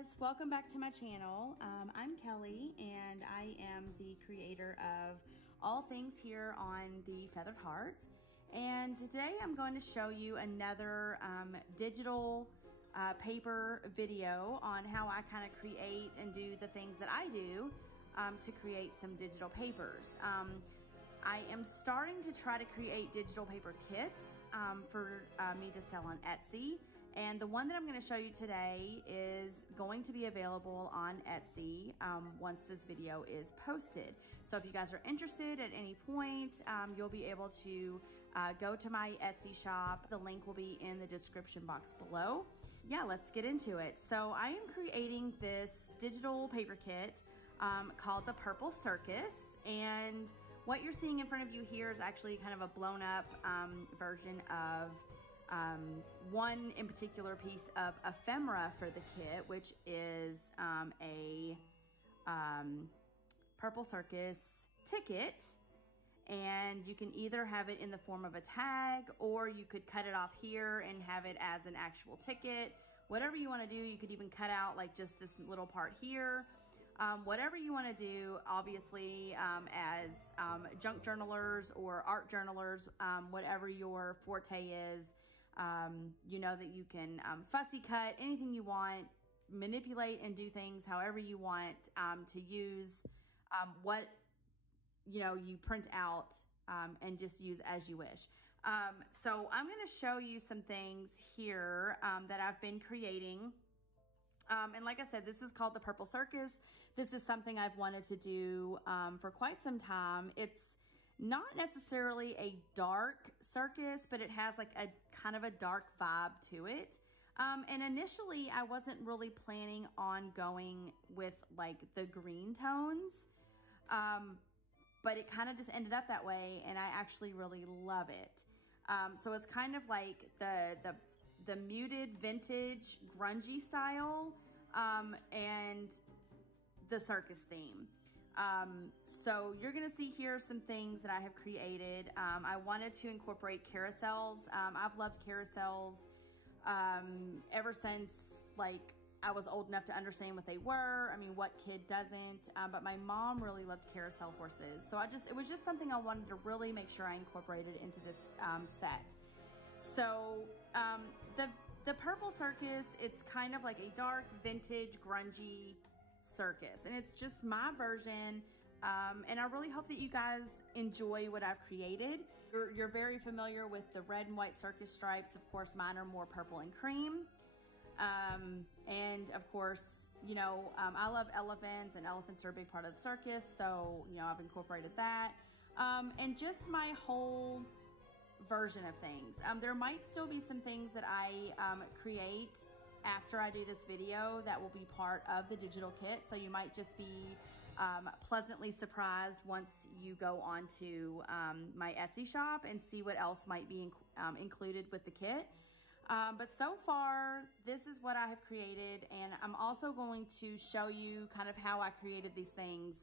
guys, welcome back to my channel. I'm Kelly and I am the creator of all things here on the Feathered Heart. And today I'm going to show you another digital paper video on how I kind of create and do the things that I do to create some digital papers. I am starting to try to create digital paper kits for me to sell on Etsy. And the one that I'm going to show you today is going to be available on Etsy once this video is posted. So if you guys are interested at any point, you'll be able to go to my Etsy shop. The link will be in the description box below. Yeah, let's get into it. So I am creating this digital paper kit called the Purple Circus. And what you're seeing in front of you here is actually kind of a blown up version of one in particular piece of ephemera for the kit, which is a Purple Circus ticket. And you can either have it in the form of a tag, or you could cut it off here and have it as an actual ticket. Whatever you want to do, you could even cut out like just this little part here. Whatever you want to do, obviously, as junk journalers or art journalers, whatever your forte is, you know that you can fussy cut anything you want, manipulate and do things however you want to use what you print out and just use as you wish. So I'm going to show you some things here that I've been creating. And like I said, this is called the Purple Circus. This is something I've wanted to do for quite some time. It's not necessarily a dark circus, but it has like a kind of a dark vibe to it. And initially I wasn't really planning on going with like the green tones, but it kind of just ended up that way, and I actually really love it. So it's kind of like the muted vintage grungy style and the circus theme. So you're gonna see here some things that I have created. I wanted to incorporate carousels. I've loved carousels ever since like I was old enough to understand what they were. I mean, what kid doesn't? But my mom really loved carousel horses. So it was just something I wanted to really make sure I incorporated into this set. So the Purple Circus, it's kind of like a dark vintage grungy circus, and it's just my version. And I really hope that you guys enjoy what I've created. You're very familiar with the red and white circus stripes. Of course, mine are more purple and cream. And of course, I love elephants, and elephants are a big part of the circus. So, I've incorporated that. And just my whole version of things. There might still be some things that I create after I do this video that will be part of the digital kit. So you might just be pleasantly surprised once you go onto my Etsy shop and see what else might be included with the kit. But so far, this is what I have created, and I'm also going to show you kind of how I created these things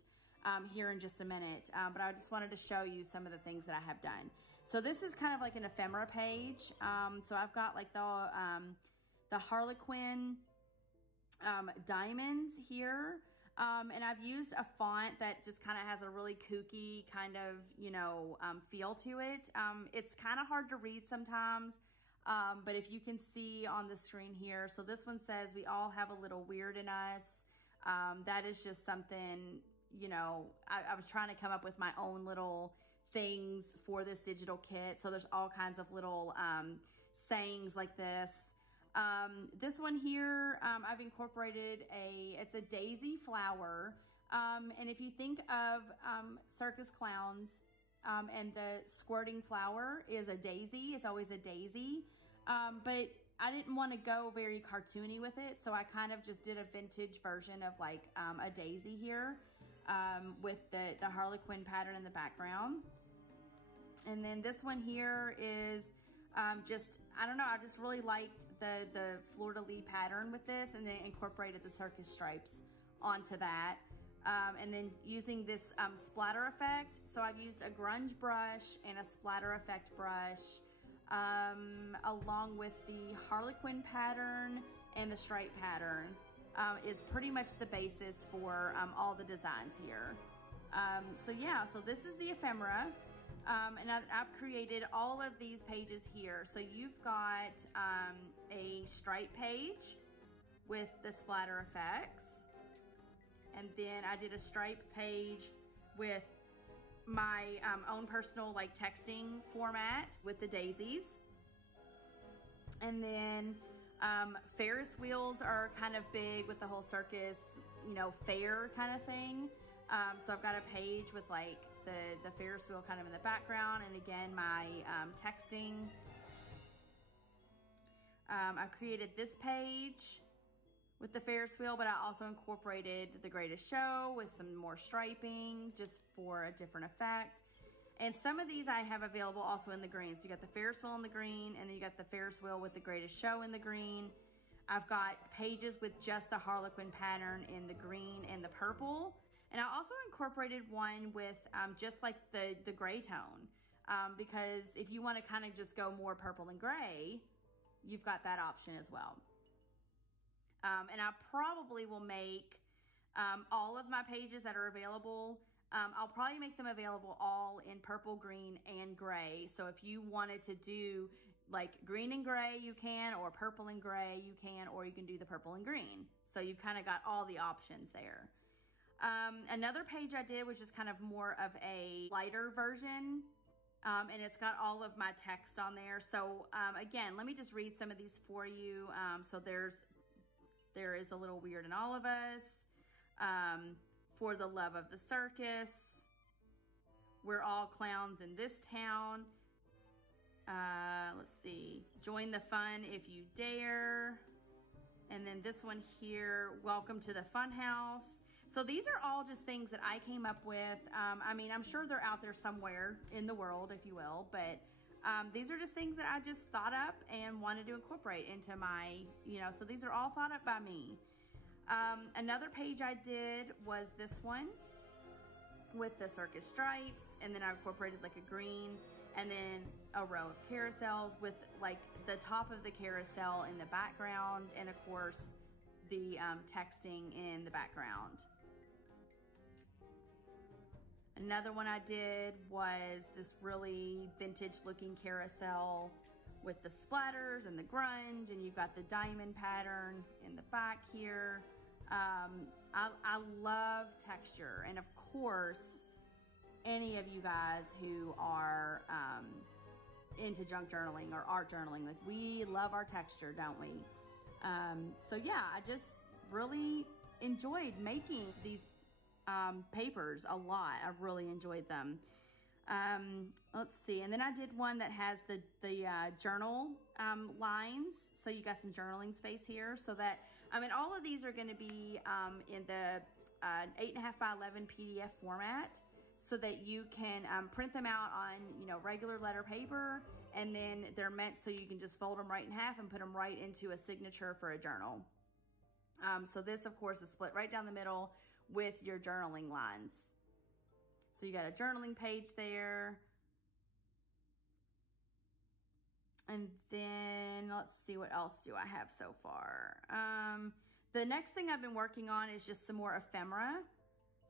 here in just a minute. But I just wanted to show you some of the things that I have done. So this is kind of like an ephemera page. So I've got like the Harlequin diamonds here. And I've used a font that just kind of has a really kooky kind of, feel to it. It's kind of hard to read sometimes. But if you can see on the screen here, so this one says, "We all have a little weird in us." That is just something, I was trying to come up with my own little things for this digital kit. So there's all kinds of little sayings like this. This one here, I've incorporated it's a daisy flower. And if you think of circus clowns, and the squirting flower is a daisy, it's always a daisy. But I didn't want to go very cartoony with it, so I kind of just did a vintage version of like a daisy here with the Harlequin pattern in the background. And then this one here is I don't know, I just really liked the fleur-de-lis pattern with this, and then incorporated the circus stripes onto that. And then using this splatter effect. So I've used a grunge brush and a splatter effect brush, along with the Harlequin pattern and the stripe pattern. is pretty much the basis for all the designs here. So yeah, so this is the ephemera. And I've created all of these pages here. So you've got a stripe page with the splatter effects. And then I did a stripe page with my own personal like texting format with the daisies. And then Ferris wheels are kind of big with the whole circus, you know, fair kind of thing. So I've got a page with like the Ferris wheel kind of in the background, and again my texting. I created this page with the Ferris wheel, but I also incorporated the Greatest Show with some more striping just for a different effect. And some of these I have available also in the green. So you got the Ferris wheel in the green, and then you got the Ferris wheel with the Greatest Show in the green. I've got pages with just the Harlequin pattern in the green and the purple. And I also incorporated one with just like the gray tone, because if you want to kind of just go more purple and gray, you've got that option as well. And I probably will make all of my pages that are available, I'll probably make them available all in purple, green, and gray. So if you wanted to do like green and gray, you can, or purple and gray, you can, or you can do the purple and green. So you've kind of got all the options there. Another page I did was just kind of more of a lighter version, and it's got all of my text on there. So again, let me just read some of these for you. So there is a little weird in all of us, for the love of the circus, we're all clowns in this town. Let's see, join the fun if you dare. And then this one here, welcome to the fun house. So these are all just things that I came up with. I mean, I'm sure they're out there somewhere in the world, if you will, but these are just things that I just thought up and wanted to incorporate into my, you know, so these are all thought up by me. Another page I did was this one with the circus stripes, and then I incorporated like a green and then a row of carousels with like the top of the carousel in the background, and of course the texting in the background. Another one I did was this really vintage looking carousel with the splatters and the grunge, and you've got the diamond pattern in the back here. I love texture, and of course any of you guys who are into junk journaling or art journaling, like we love our texture, don't we? So yeah, I just really enjoyed making these papers a lot. I really enjoyed them. Let's see, and then I did one that has the journal lines, so you got some journaling space here, so that, I mean, all of these are going to be in the 8.5 by 11 PDF format, so that you can print them out on, you know, regular letter paper, and then they're meant so you can just fold them right in half and put them right into a signature for a journal. So this, of course, is split right down the middle with your journaling lines. So you got a journaling page there. And then let's see, what else do I have so far? The next thing I've been working on is just some more ephemera.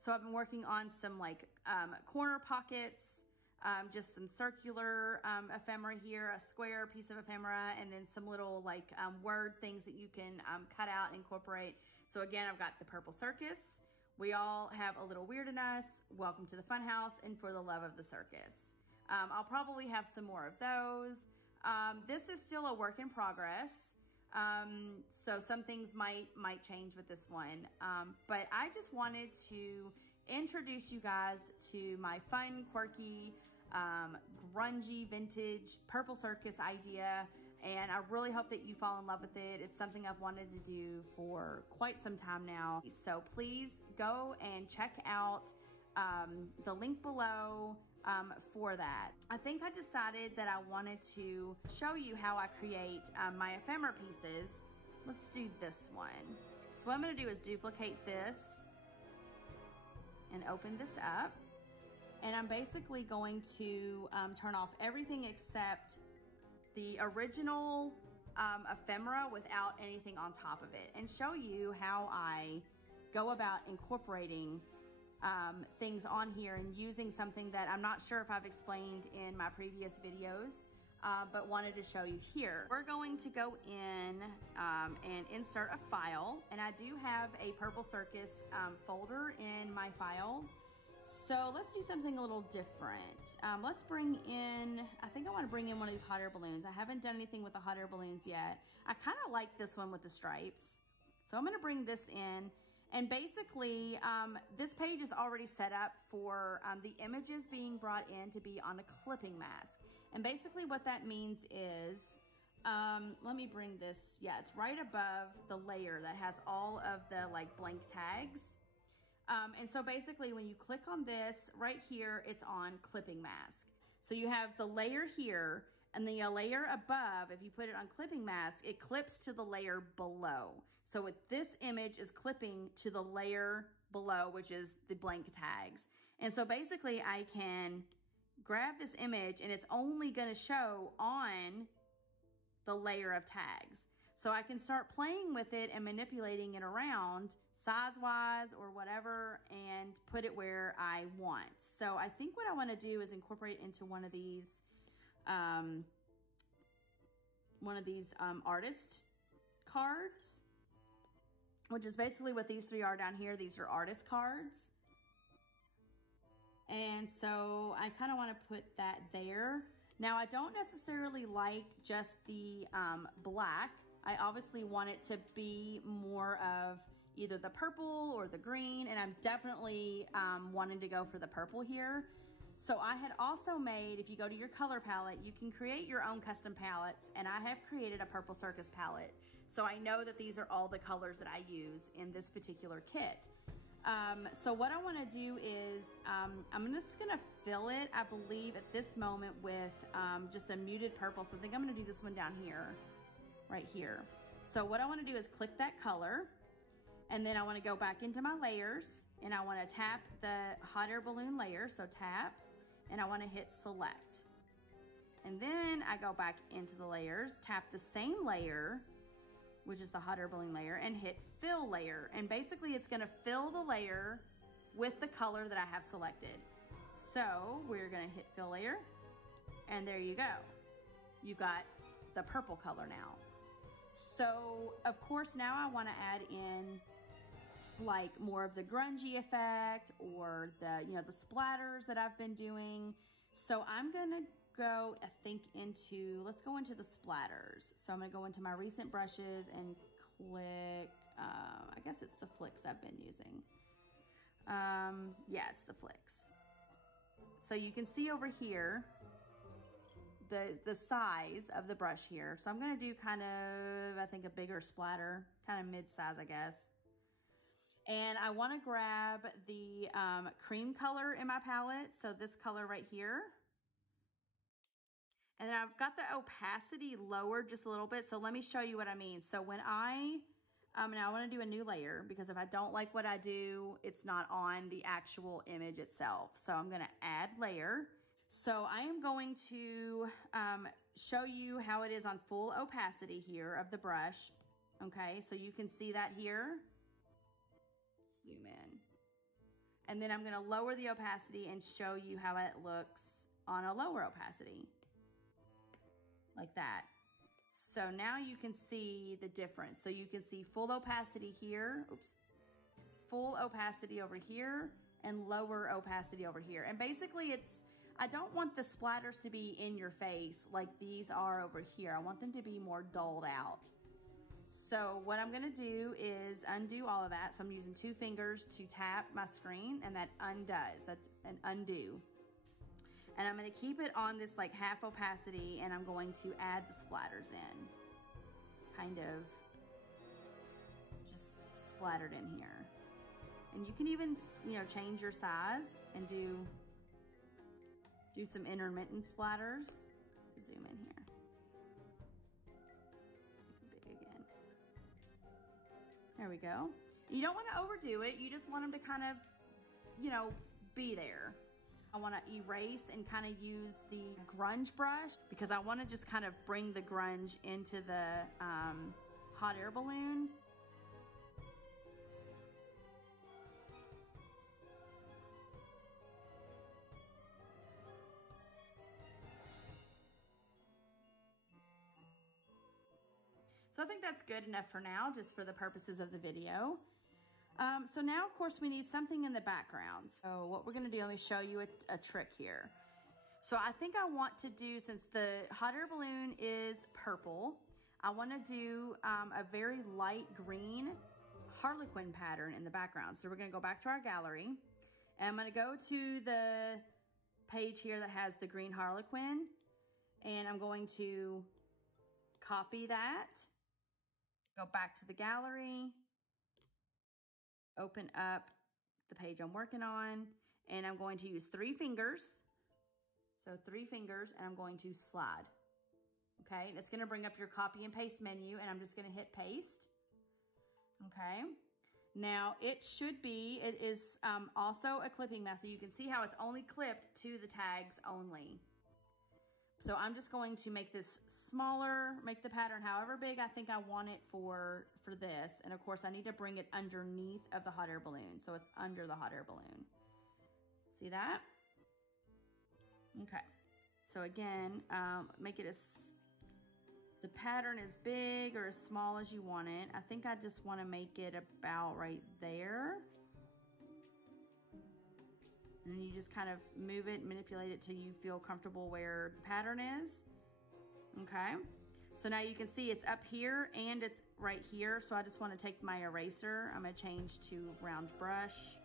So I've been working on some like corner pockets, just some circular ephemera here, a square piece of ephemera, and then some little like word things that you can cut out and incorporate. So again, I've got the Purple Circus. We all have a little weird in us. Welcome to the fun house, and for the love of the circus. I'll probably have some more of those. This is still a work in progress. So some things might change with this one. But I just wanted to introduce you guys to my fun, quirky, grungy, vintage Purple Circus idea. And I really hope that you fall in love with it. It's something I've wanted to do for quite some time now. So please go and check out the link below for that. I think I decided that I wanted to show you how I create my ephemera pieces. Let's do this one. So what I'm going to do is duplicate this and open this up. And I'm basically going to turn off everything except the original ephemera without anything on top of it, and show you how I go about incorporating things on here and using something that I'm not sure if I've explained in my previous videos, but wanted to show you here. We're going to go in and insert a file, and I do have a Purple Circus folder in my files. So let's do something a little different. Let's bring in, I think I want to bring in one of these hot air balloons. I haven't done anything with the hot air balloons yet. I kind of like this one with the stripes. So I'm going to bring this in. And basically, this page is already set up for the images being brought in to be on a clipping mask. And basically what that means is, let me bring this, yeah, it's right above the layer that has all of the like blank tags. And so basically when you click on this right here, it's on clipping mask. So you have the layer here and the layer above. If you put it on clipping mask, it clips to the layer below. So with this image is clipping to the layer below, which is the blank tags. And so basically I can grab this image and it's only going to show on the layer of tags. So I can start playing with it and manipulating it around size-wise or whatever and put it where I want. So I think what I want to do is incorporate into one of these artist cards, which is basically what these three are down here. These are artist cards. And so I kind of want to put that there. Now I don't necessarily like just the black. I obviously want it to be more of either the purple or the green, and I'm definitely wanting to go for the purple here. So I had also made, if you go to your color palette, you can create your own custom palettes, and I have created a Purple Circus palette. So I know that these are all the colors that I use in this particular kit. So what I want to do is, I'm just going to fill it, I believe, at this moment with just a muted purple. So I think I'm going to do this one down here, right here. So what I want to do is click that color, and then I want to go back into my layers, and I want to tap the hot air balloon layer. So tap, and I want to hit select. And then I go back into the layers, tap the same layer, which is the hot air balloon layer, and hit fill layer. And basically it's gonna fill the layer with the color that I have selected. So we're gonna hit fill layer, and there you go. You've got the purple color now. So of course now I wanna add in like more of the grungy effect or the, you know, the splatters that I've been doing. So I'm gonna go, I think, into, let's go into the splatters. So I'm gonna go into my recent brushes and click, I guess it's the flicks I've been using. Yeah, it's the flicks. So you can see over here, the size of the brush here. So I'm gonna do kind of, I think, a bigger splatter, kind of mid-size, I guess. And I wanna grab the cream color in my palette. So this color right here. And then I've got the opacity lowered just a little bit. So let me show you what I mean. So when now I want to do a new layer, because if I don't like what I do, it's not on the actual image itself. So I'm going to add layer. So I am going to show you how it is on full opacity here of the brush. Okay, so you can see that here. Zoom in. And then I'm going to lower the opacity and show you how it looks on a lower opacity. Like that. So now you can see the difference. So you can see full opacity here, oops, full opacity over here, and lower opacity over here. And basically I don't want the splatters to be in your face like these are over here. I want them to be more dulled out. So what I'm gonna do is undo all of that. So I'm using 2 fingers to tap my screen, and that undoes, that's an undo. And I'm gonna keep it on this like half opacity, and I'm going to add the splatters in. Kind of just splattered in here. And you can even, you know, change your size and do some intermittent splatters. Zoom in here. Big again. There we go. You don't want to overdo it. You just want them to kind of, you know, be there. I want to erase and kind of use the grunge brush because I want to just kind of bring the grunge into the hot air balloon. So I think that's good enough for now, just for the purposes of the video. So now, of course, we need something in the background. So what we're gonna do, let me show you a trick here. So I think I want to do, since the hot air balloon is purple, I wanna do a very light green harlequin pattern in the background. So we're gonna go back to our gallery, and I'm gonna go to the page here that has the green harlequin, and I'm going to copy that, go back to the gallery, open up the page I'm working on, and I'm going to use 3 fingers. So 3 fingers, and I'm going to slide. Okay, and it's gonna bring up your copy and paste menu, and I'm just gonna hit paste. Okay, now it is also a clipping method. So you can see how it's only clipped to the tags only. So I'm just going to make this smaller, make the pattern however big I think I want it for this. And of course I need to bring it underneath of the hot air balloon. So it's under the hot air balloon. See that? Okay. So again, make it the pattern as big or as small as you want it. I think I just want to make it about right there. And then you just kind of move it, manipulate it till you feel comfortable where the pattern is. Okay. So now you can see it's up here and it's right here. So I just want to take my eraser. I'm going to change to round brush,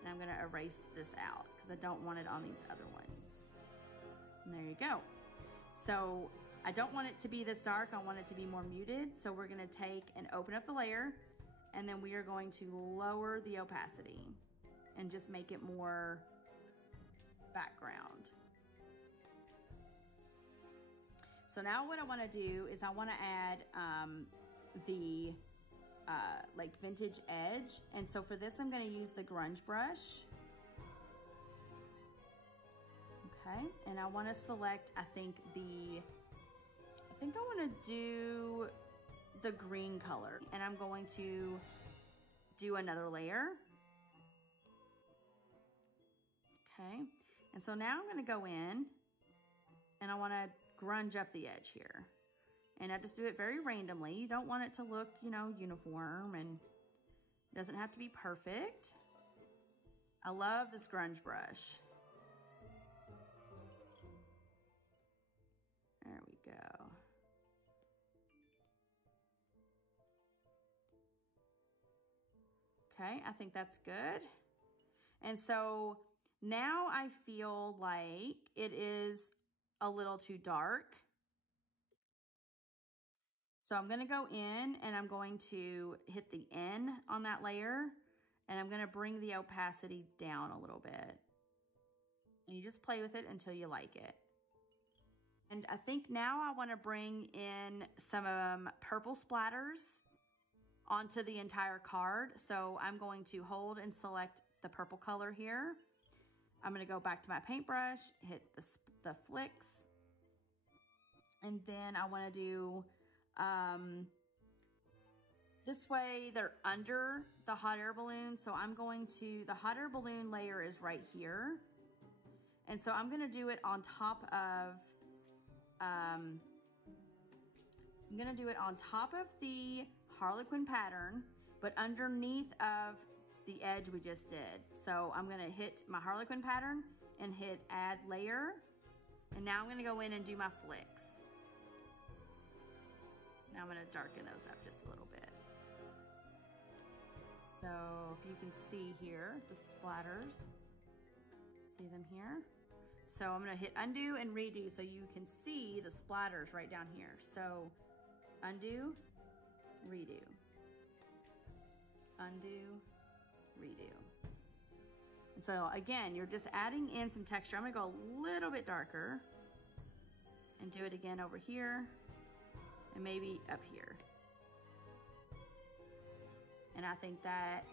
and I'm going to erase this out because I don't want it on these other ones. And there you go. So I don't want it to be this dark. I want it to be more muted. So we're going to take and open up the layer, and then we are going to lower the opacity and just make it more background. So now what I want to do is I want to add the like vintage edge. And so for this, I'm going to use the grunge brush. Okay. And I want to select, I think I want to do the green color, and I'm going to do another layer. Okay, and so now I'm going to go in and I want to grunge up the edge here. And I just do it very randomly. You don't want it to look, you know, uniform, and it doesn't have to be perfect. I love this grunge brush. There we go. Okay, I think that's good. And so now I feel like it is a little too dark. So I'm gonna go in and I'm going to hit the N on that layer, and I'm gonna bring the opacity down a little bit. And you just play with it until you like it. And I think now I wanna bring in some purple splatters onto the entire card. So I'm going to hold and select the purple color here. I'm gonna go back to my paintbrush, hit the flicks, and then I wanna do, this way they're under the hot air balloon. So I'm going to, the hot air balloon layer is right here. And so I'm gonna do it on top of, I'm gonna do it on top of the Harlequin pattern, but underneath of the edge we just did. So I'm gonna hit my Harlequin pattern and hit add layer. And now I'm gonna go in and do my flicks. Now I'm gonna darken those up just a little bit. So if you can see here, the splatters, see them here? So I'm gonna hit undo and redo so you can see the splatters right down here. So undo, redo, undo, redo. And so again, you're just adding in some texture. I'm gonna go a little bit darker and do it again over here and maybe up here. And I think that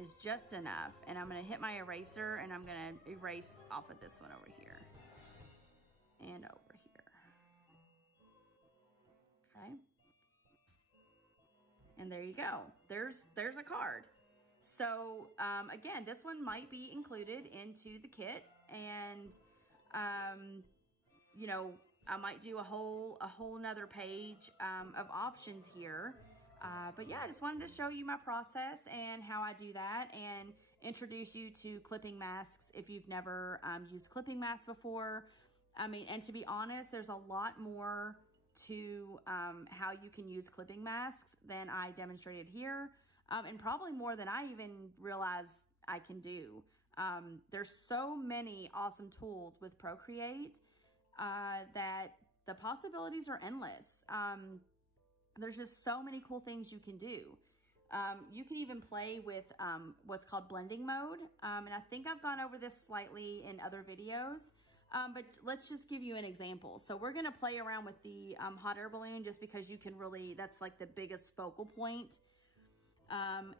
is just enough. And I'm gonna hit my eraser and I'm gonna erase off of this one over here and over here. Okay. And there you go. There's a card. So again, this one might be included into the kit, and you know, I might do a whole nother page of options here. But yeah, I just wanted to show you my process and how I do that, and introduce you to clipping masks if you've never used clipping masks before. I mean, and to be honest, there's a lot more to how you can use clipping masks than I demonstrated here, and probably more than I even realize I can do. There's so many awesome tools with Procreate that the possibilities are endless. There's just so many cool things you can do. You can even play with what's called blending mode, and I think I've gone over this slightly in other videos. But let's just give you an example. So we're gonna play around with the hot air balloon, just because you can really, that's like the biggest focal point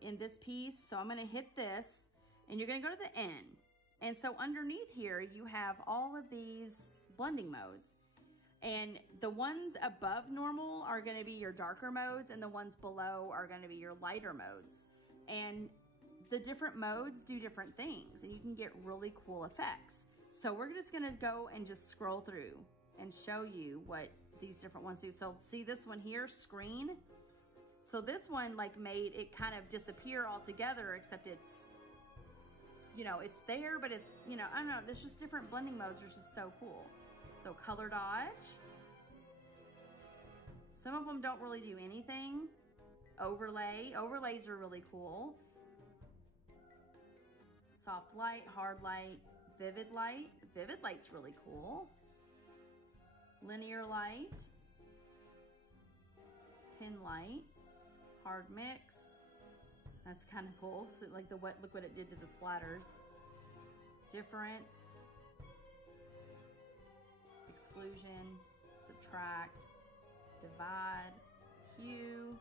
in this piece. So I'm gonna hit this, and you're gonna go to the N. And so underneath here, you have all of these blending modes. And the ones above normal are gonna be your darker modes, and the ones below are gonna be your lighter modes. And the different modes do different things, and you can get really cool effects. So we're just gonna go and just scroll through and show you what these different ones do. So see this one here, screen. So this one like made it kind of disappear altogether, except it's, you know, it's there, but it's, you know, I don't know, there's just different blending modes, which is so cool. So color dodge. Some of them don't really do anything. Overlay, overlays are really cool. Soft light, hard light, vivid light. Vivid light's really cool. Linear light. Pin light. Hard mix. That's kind of cool. So like the wet, look what it did to the splatters. Difference. Exclusion. Subtract. Divide. Hue.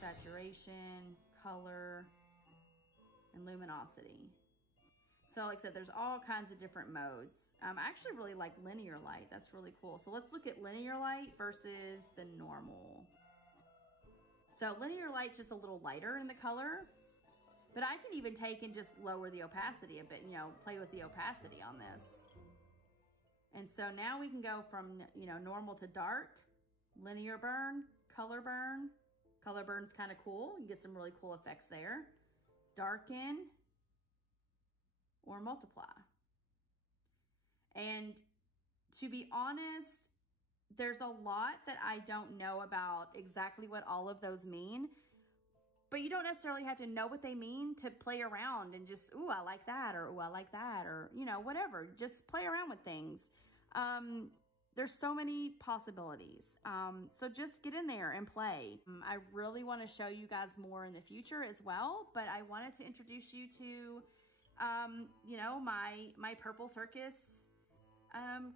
Saturation. Color. And luminosity. So like I said, there's all kinds of different modes. I actually really like linear light. That's really cool. So let's look at linear light versus the normal. So linear light's just a little lighter in the color, but I can even take and just lower the opacity a bit, you know, play with the opacity on this. And so now we can go from, you know, normal to dark, linear burn, color burn. Color burn's kind of cool. You can get some really cool effects there. Darken, or multiply. And to be honest, there's a lot that I don't know about exactly what all of those mean, but you don't necessarily have to know what they mean to play around and just, ooh, I like that, or ooh, I like that, or, you know, whatever. Just play around with things. There's so many possibilities. So just get in there and play. I really want to show you guys more in the future as well, but I wanted to introduce you to you know, my Purple Circus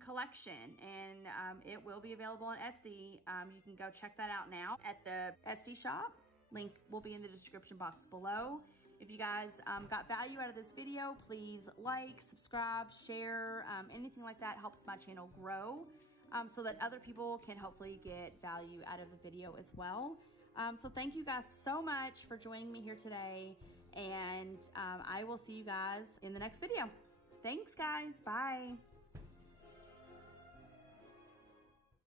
collection, and it will be available on Etsy. You can go check that out now at the Etsy shop. Link will be in the description box below. If you guys got value out of this video, please like, subscribe, share, anything like that helps my channel grow, so that other people can hopefully get value out of the video as well. So thank you guys so much for joining me here today. And I will see you guys in the next video. Thanks, guys. Bye.